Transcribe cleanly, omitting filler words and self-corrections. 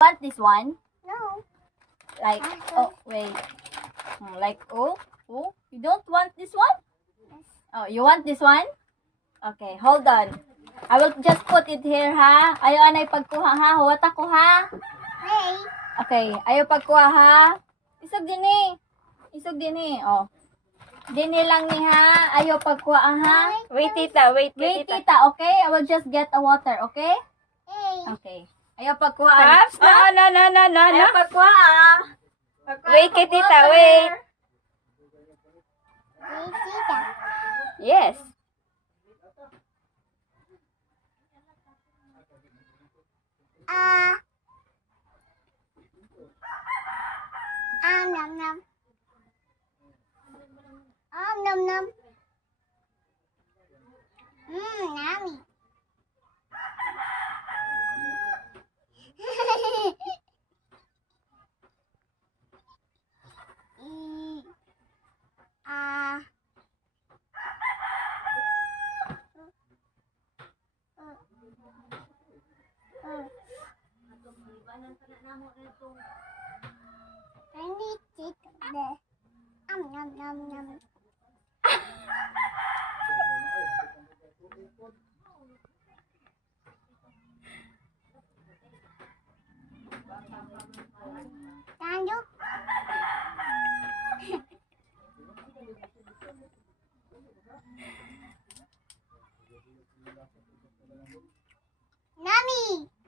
Want this one? No. Like, oh, wait. Like, oh, you don't want this one? Yes. Oh, you want this one? Okay, hold on. I will just put it here, ha? Ayaw anay pagkuha, ha? Huwat ako, ha? Hey. Okay, ayaw pagkuha, ha? Isog din eh. Isog din eh, oh. Dini lang ni, ha? Ayaw pagkuha, ha? Wait, tita. Wait, Wait, tita. tita, okay? I will just get a water, okay? Hey. Okay. Ayaw pagkuha. Pops, no. Ayaw pagkuha, ah. Pagkuha, Wait, pag tita, water. wait. Hey, Tita. Yes. Nom nom. Nom nom. Yummy. I need to take the nom nom nom. Tanduk. Nami.